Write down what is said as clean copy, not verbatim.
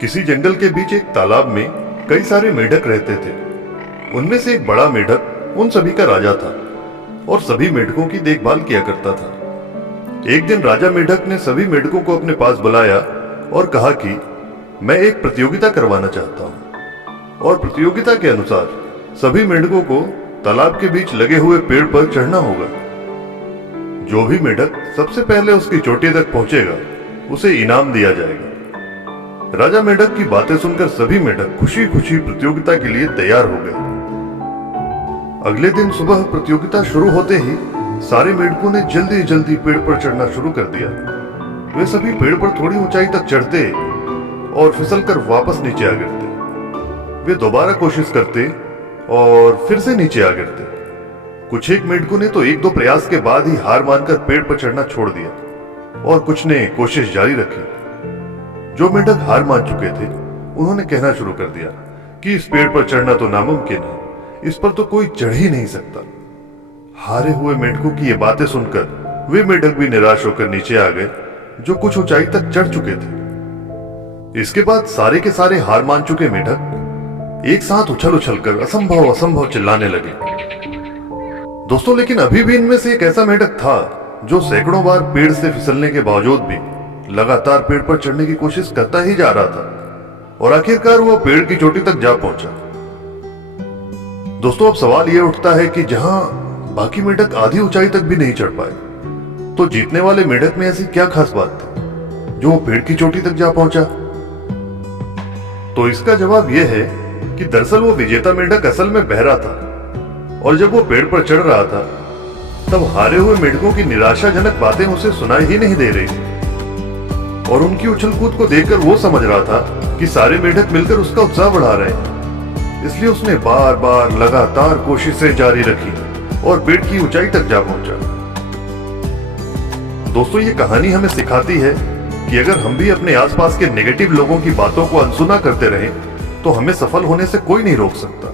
किसी जंगल के बीच एक तालाब में कई सारे मेढक रहते थे। उनमें से एक बड़ा मेढक उन सभी का राजा था और सभी मेढकों की देखभाल किया करता था। एक दिन राजा मेढक ने सभी मेढकों को अपने पास बुलाया और कहा कि मैं एक प्रतियोगिता करवाना चाहता हूँ और प्रतियोगिता के अनुसार सभी मेढकों को तालाब के बीच लगे हुए पेड़ पर चढ़ना होगा। जो भी मेढक सबसे पहले उसकी चोटी तक पहुंचेगा उसे इनाम दिया जाएगा। राजा मेढक की बातें सुनकर सभी मेढक खुशी खुशी प्रतियोगिता के लिए तैयार हो गए। अगले दिन सुबह प्रतियोगिता शुरू होते ही सारे मेढकों ने जल्दी जल्दी पेड़ पर चढ़ना शुरू कर दिया। वे सभी पेड़ पर थोड़ी ऊंचाई तक चढ़ते और फिसलकर वापस नीचे आ गिरते। वे दोबारा कोशिश करते और फिर से नीचे आ गिरते। कुछ एक मेढकों ने तो एक दो प्रयास के बाद ही हार मानकर पेड़ पर चढ़ना छोड़ दिया और कुछ ने कोशिश जारी रखी। जो मेढक हार मान चुके थे उन्होंने कहना शुरू कर दिया कि इस पेड़ पर चढ़ना तो नामुमकिन है, इस पर तो कोई चढ़ ही नहीं सकता। हारे हुए मेढकों की ये बातें सुनकर वे मेढक भी निराश होकर नीचे आ गए जो कुछ ऊंचाई तक चढ़ चुके थे। इसके बाद सारे के सारे हार मान चुके मेढक एक साथ उछल उछल कर असंभव असंभव चिल्लाने लगे। दोस्तों, लेकिन अभी भी इनमें से एक ऐसा मेढक था जो सैकड़ों बार पेड़ से फिसलने के बावजूद भी लगातार पेड़ पर चढ़ने की कोशिश करता ही जा रहा था और आखिरकार वो पेड़ की चोटी तक जा पहुंचा। दोस्तों, अब सवाल यह उठता है कि जहां बाकी मेढक आधी ऊंचाई तक भी नहीं चढ़ पाए तो जीतने वाले मेढक में ऐसी क्या खास बात थी जो वो पेड़ की चोटी तक जा पहुंचा? तो इसका जवाब यह है कि दरअसल वो विजेता मेढक असल में बहरा था और जब वो पेड़ पर चढ़ रहा था तब हारे हुए मेढकों की निराशाजनक बातें उसे सुनाई ही नहीं दे रही थी और उनकी उछल कूद को देखकर वो समझ रहा था कि सारे मेढक मिलकर उसका उत्साह बढ़ा रहे हैं। इसलिए उसने बार बार लगातार कोशिशें जारी रखी और पेड़ की ऊंचाई तक जा पहुंचा। दोस्तों, ये कहानी हमें सिखाती है कि अगर हम भी अपने आसपास के नेगेटिव लोगों की बातों को अनसुना करते रहें तो हमें सफल होने से कोई नहीं रोक सकता।